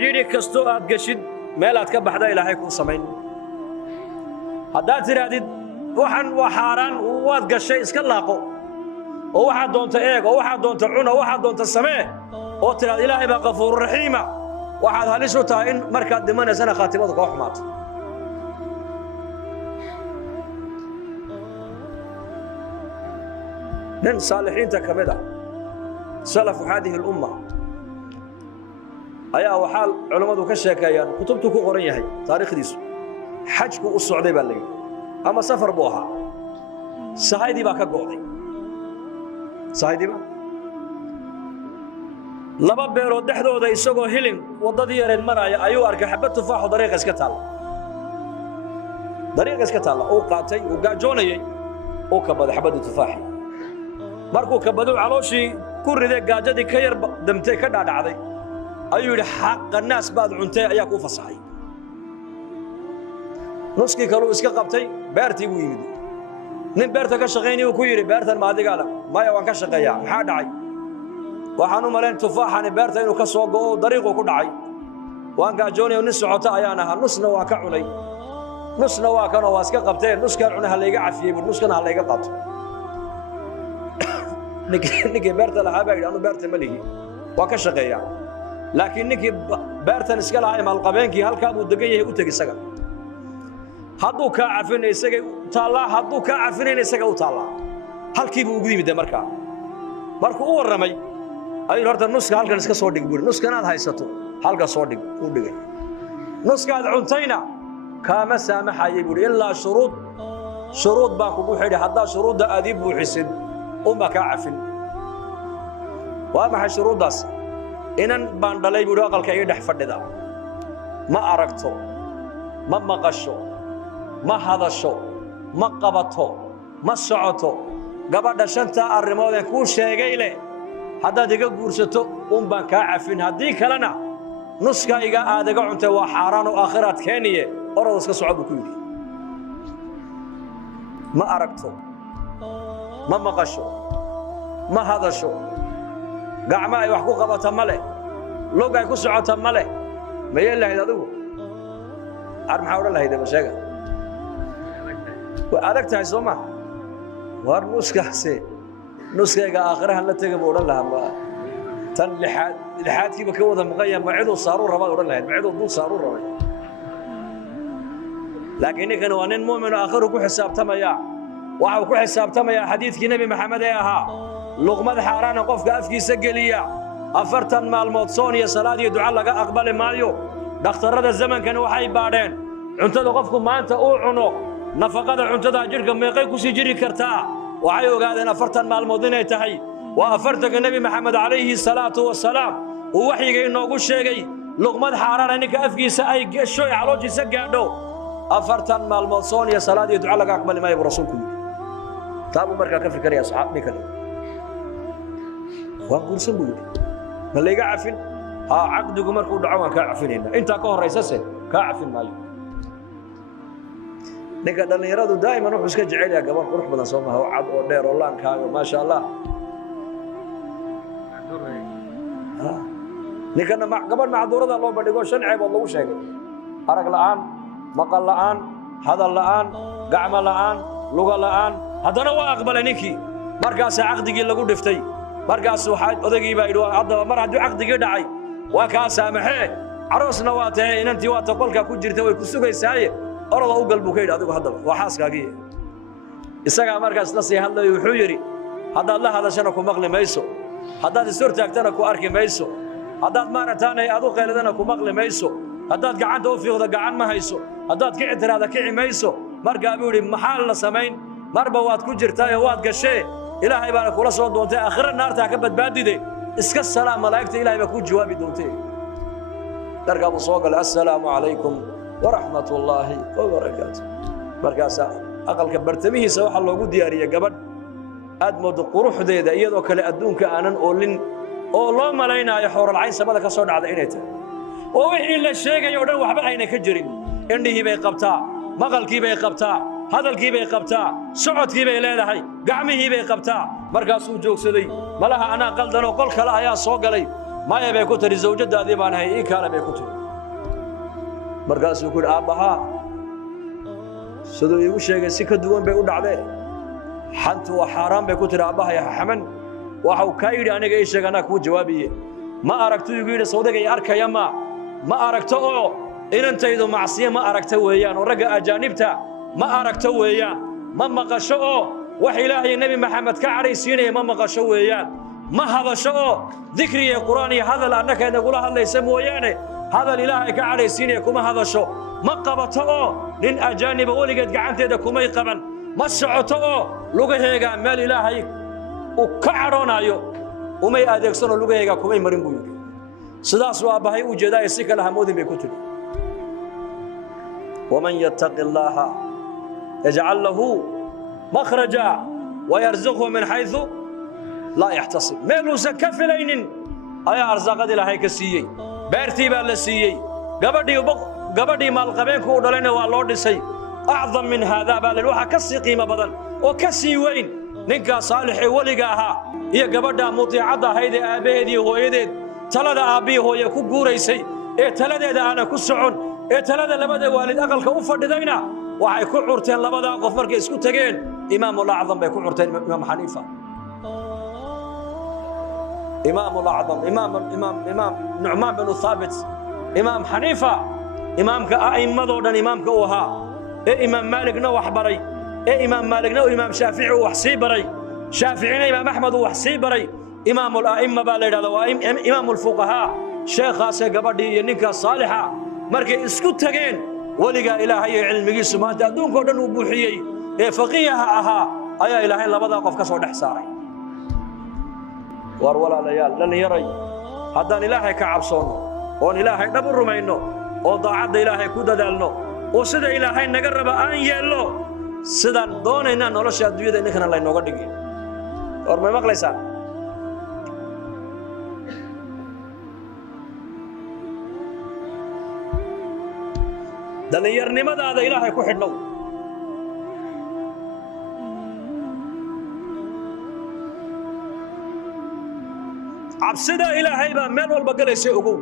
cidhiidhi kastoo aad geshid meel aad ka baxda ilaahay kuu samayn haddaad tidhaahdid waxaan waa xaaraan waad gashay iska laaqo oo waxaad doonta eeg oo waxaad doonta cun oo waxaad doonta samee oo tidhaad ilaahay baa qafuuru raxiima waxaad halis u tahay in markaad dhimanaysana khaatimadu kaa xumaato nin saalixiinta ka mid ah salafu haadihi lumma ayaa waxaa culammadu ka sheekeeyaan kutubtu ku qoran yahay taariikhdiisu xajku u socday baa layidhi ama safar buu ahaa sahaydii baa ka go'day sahaydiiba laba beelood dhexdooda isagoo hilin waddadii yareed maraya ayuu arkay xabad tufaaxo dariiqa iska taalla uu qaatay uu gaajoonayay uu kabaday xabaddii tufaaxii markuu kabaduu calooshii ku riday gaajadii ka yar damtay ka dhaadhacday ayuu yidhi xaqa naas baad cuntay ayaa kuu fasaxay nuskii kaluu iska qabtay beertii buu yimid nin beerta ka shaqaynay uu ku yidhi beertan ma adigaa leh maya waan ka shaqeeyaa maxaa dhacay waxaan u malayn tufaaxani beerta inuu ka soo go'o dariiquu ku dhacay waan gaajoonayo nin socota ayaan ahaa nusna waa ka cunay nusna waa kanoo waa iska qabteen nuskaan cunay ha layga cafiyey bur nuskana ha layga qaato ninkii beerta lahaa baa yidhi anu beerta ma lihi waan ka shaqeeyaa laakiin ninkii beertan iska lahaa maalqabeenkii halkaa buu degan yahay u teg isaga hadduu kaa cafina isagay taallaa hadduu kaa cafinayna isaga u taallaa halkii buu ugu yimid markaa markuu u warramay ayuu horta nuska halkan iska soo dhig buuri nuskanaad haysato halka soo dhig u dhigay nuskaad cuntayna kaama saamaxayay buuri ilaa shuruud baan kugu xidhi haddaa shuruudda aad ii buuxisid uma kaa cafin waa maxay shuruuddaas inan baan dhalay buuri aqalka ii dhex fadhida ma aragto ma maqasho ma hadasho ma qabato ma socoto gabadha shantaa arrimoodeen kuu sheegay leh haddaad iga guursato baan kaa cafin haddii kalena nuska aad iga cuntay waa xaaraan oo aakhiraad keeniye orod iska soco buu ku yidhi ma aragto ma maqasho ma hadasho gacmo ay wax ku qabata ma leh log ay ku socota ma leh mayay lahayd adigu ar maxaa odhan lahayd ma sheega way adag tahay soo ma war nuskaasi nuskayga aakhirahan la tega buu odhan lahaa tan lixaadkiiba ka wada maqanya ma ciduu saaruu rabaad odhan lahayd ma ciduu dul saaruu rabay laakiin ninkani waa nin mu'min oo aakhiru ku xisaabtamaya waxau ku xisaabtamayaa xadiidkii nebi maxamed ee ahaa luqmad xaaraana qofka afkiisa geliya 40 maalmood soon iyo salaad iyo duca laga aqbali maayo dhakhtarrada zamankani waxay baadheen cuntada qofku maanta uu cuno nafaqada cuntada jirka meeqay ku sii jiri kartaa waxay ogaadeen 40 maalmood inay tahay waa 40ka nebi maxamed calayhi salaatu wasalaam uu waxyiga inoogu sheegay luqmad xaaraana ninka afkiisa ay gasho ee calooshiisa gaadho 40 maalmood soon iyo salaad iyo duca laga aqbali maayo rasuulku taabuu markaa ka fikiraya saxaabni kale waan guursan buu yidhi ma layga cafin haa caqdigu markuu dhaco waan kaa cafinaynaa intaa ka horraysase kaa cafin maayo ninka dhallinyaradu daa'iman wuxuu iska jecel yahay gabar qurux badan soo maha oo cad oo dheer oo laankaaga maasha allah ninkana gabadh macduurada loo bandhigo 5 ceebood lagu sheegay arag la'aan maqal la'aan hadal la'aan gacmo la'aan luga la'aan haddana waa aqbalay ninkii markaasaa caqdigii lagu dhiftay markaas waxaa odaygii baa yidhi haddaba mar hadduu caqdigii dhacay waa kaa saamaxee caroosna waa tahay inantii waa ta qolkaa ku jirta way ku sugaysaaye oroda u gal buu ka yidhi adigu haddaba waa xaaskaagii isagaa markaas la sii hadlayo wuxuu yidhi haddaad la hadashana ku maqli mayso haddaad ishortaagtana ku arki mayso haddaad maarataanay adu qayladana ku maqli mayso haddaad gacanta u fiiqdo gacan ma hayso haddaad kici tiraada kici mayso markaa buu yidhi maxaa la samayn marba waad ku jirtaa oo waad gashee ilaahay baana kula soo doontay aakhira naarta ka badbaadide iska salaam malaa'ikta ilaahay baa ku jawaabi doontay dargaa buu soo galay assalaamu calaykum waraxmatullaahi wabarakaatu markaas aqalka bartamihiisa waxaa loogu diyaariyey gabadh aad moodo quruxdeeda iyadoo kale adduunka aanan oolin oo loo malaynaayo xooralcayn samada ka soo dhacda inay tahay oo wixii la sheegay oo dhan waxba ayna ka jirin indhihii bay qabtaa maqalkii bay qabtaa hadalkii bay qabtaa socodkii bay leedahay gacmihii bay qabtaa markaasuu joogsaday malaha anaa qaldanoo qol kale ayaa soo galay ما يبي كتر الزوجة دادي بان هي إيه كان بي كتر مركز يقول أبها سدو يقول شيء سكدوان بيقول عليه حنت وحرام بي كتر أبها يا حمن وحو كاير أنا جاي شيء أنا كود جوابي ما أركتو يقول صودك يارك يا ما أركتو إن أنت إذا معصية ما أركتو ويان ورجع أجانبته ما أركتو ويان ما مقشوا وحلاهي النبي محمد كعري سيني ما مقشوا ويان ما هذا شو ذكري قرآني هذا لأنك نقول هذا يسمى ويانه هذا الإله كعري سيني كما هذا شو ما قبته لين أجانب ولقد قعنت إذا كما يقبل ما سعته لقيه مال إلهي وكعرنا يو وما يأذيك صنع لقيه كما يمرن بيوك صداس وابهي وجدا يسيك لها مودي بكتب ومن يتق الله يجعل له مخرجا ويرزقه من حيث لا يحتصب ميلو سكفلين أي أرزاق دي لهي كسيي بيرتي بالسيي قبدي مال قبين كو دلنا والله دسي أعظم من هذا بالوحى كسي قيمة بدل وكسي وين نكا صالح ولقاها هي قبدا مطيعة هيدي أبيدي ويدي تلدا أبي هو يكو غوريسي إيه تلدا أنا كسعون إيه تلدا لبدا والد أقل كوفردينا waxay ku curteen labada qof markay isku tageen imaam al-a'zam bay ku curteen imaam Hanifa imaam al-a'zam imaam Nu'man bin Thabit imaam Hanifa imaamka a'immadoodan imaamka uu ahaa imaam Malikna wax baray imaam Malikna imaam Shafi'i wax sii baray Shafi'ina imaam Ahmad wax sii baray imaam al-a'imma baa la yiraahdaa waa imaam al-fuqaha sheekhaas gabadhii iyo ninka saalixa markay isku tageen ولقى إلهي علمي سما دون كودن وبوحيي فقيها أها أيا إلهي لبدا قف كسر حساري ولا ليال لن يري هذا إلهي كعبصونه وان إلهي دبر رمينه وضاعد إلهي كودا دالنه وسد إلهي نقرب أن يلو سدان دون إن نرش الدنيا ده نحن الله نقدر ورمي مقلسان دليرنimada ada ilaahay ku xidhnow cabsida ilaahay ba meel walba galeysay ugu